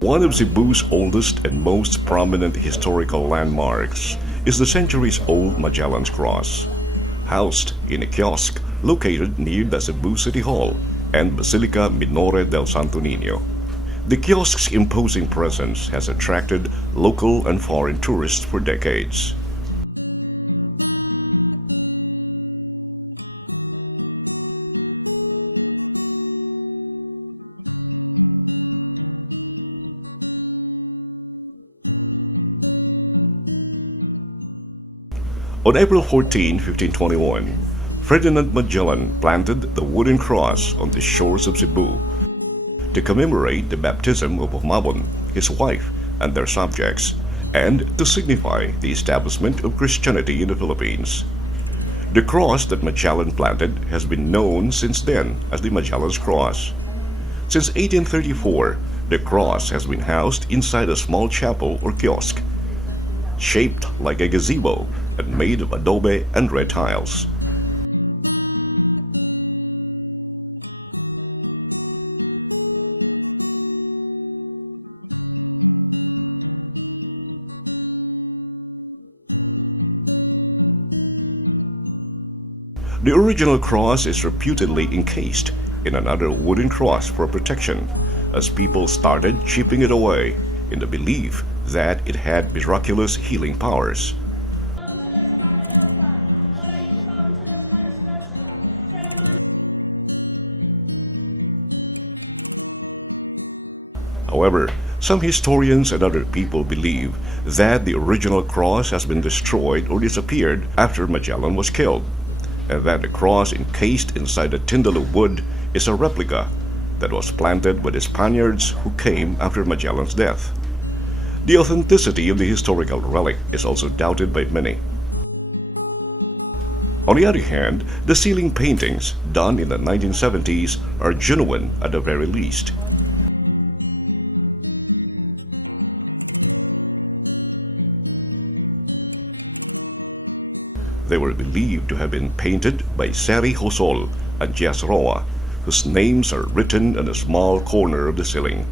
One of Cebu's oldest and most prominent historical landmarks is the centuries-old Magellan's Cross, housed in a kiosk located near the Cebu City Hall and Basilica Minore del Santo Niño. The kiosk's imposing presence has attracted local and foreign tourists for decades. On April 14, 1521, Ferdinand Magellan planted the wooden cross on the shores of Cebu to commemorate the baptism of Mabon, his wife, and their subjects, and to signify the establishment of Christianity in the Philippines. The cross that Magellan planted has been known since then as the Magellan's Cross. Since 1834, the cross has been housed inside a small chapel or kiosk, shaped like a gazebo and made of adobe and red tiles. The original cross is reputedly encased in another wooden cross for protection, as people started chipping it away in the belief that it had miraculous healing powers. However, some historians and other people believe that the original cross has been destroyed or disappeared after Magellan was killed, and that the cross encased inside the tindal of wood is a replica that was planted by the Spaniards who came after Magellan's death. The authenticity of the historical relic is also doubted by many. On the other hand, the ceiling paintings done in the 1970s are genuine at the very least. They were believed to have been painted by Seri Hosol and Jas Roa, whose names are written in a small corner of the ceiling.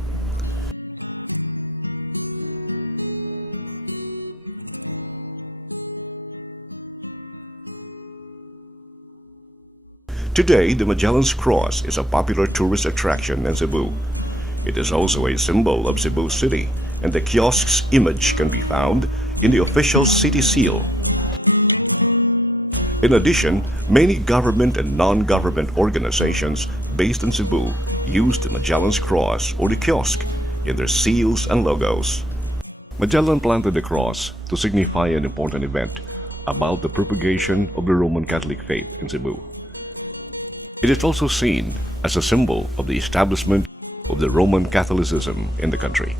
Today, the Magellan's Cross is a popular tourist attraction in Cebu. It is also a symbol of Cebu City, and the kiosk's image can be found in the official city seal. In addition, many government and non-government organizations based in Cebu use the Magellan's Cross or the kiosk in their seals and logos. Magellan planted the cross to signify an important event about the propagation of the Roman Catholic faith in Cebu. It is also seen as a symbol of the establishment of the Roman Catholicism in the country.